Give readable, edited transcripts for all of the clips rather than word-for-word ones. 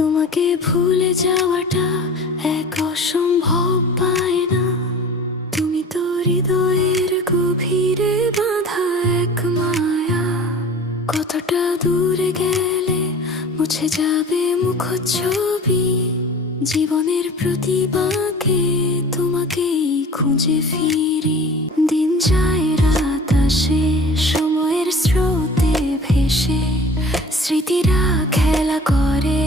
তোমাকে ভুলে যাওয়াটা এক অসম্ভব পায় না। তুমি তো হৃদয়ের গভীরে বাঁধা এক মায়া। কতটা দূরে গেলে মুছে যাবে মুখচ্ছবি। জীবনের প্রতি বাঁকে তোমাকেই খুঁজে ফিরি। দিন যায় রাত আসে, সময়ের স্রোতে ভেসে স্মৃতিরা খেলা করে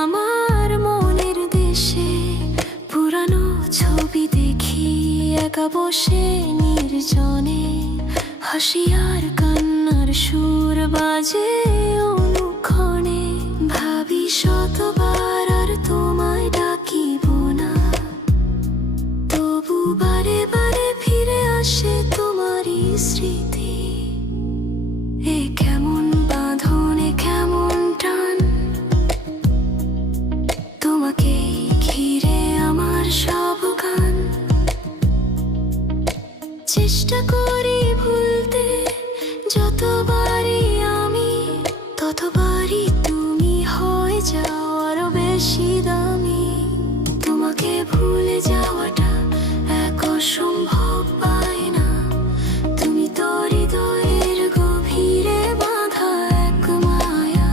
আমার মনের দেশে। পুরানো ছবি দেখি একা বসে নির্জনে, হাসি আর কান্নার সুর বাজে অনুক্ষণে। ভাবি শতবার আর তোমায় ডাকিব না, তবু বারে বারে ফিরে আসে তোমারই স্মৃতি। এ কেমন বাঁধন, এ কেমন টান, তোমাকে ঘিরে আমার সব গান। চেষ্টা করি ভুলতে যতবারই আমি, ততবারই তুমি হয়ে যাও আরো বেশি দামি। তোমাকে ভুলে যাওয়াটা এক অসম্ভব পায় না। তুমি তো হৃদয়ের গভীরে বাঁধা এক মায়া।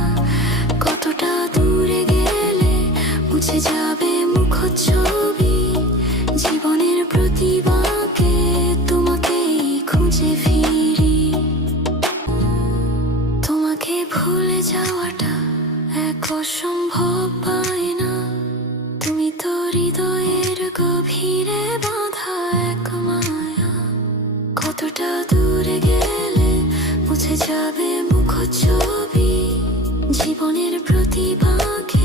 কতটা দূরে গেলে মুছে যাবে মুখচ্ছবি। জীবনের প্রতি বাঁকে তোমাকেই খুঁজে ফিরি। তোমাকে ভুলে যাওয়াটা এক অসম্ভব পায় না। তুমি তো হৃদয়ের গভীরে বাঁধা এক মায়া। কতটা দূরে গেলে মুছে যাবে মুখচ্ছবি। জীবনের প্রতি বাঁকে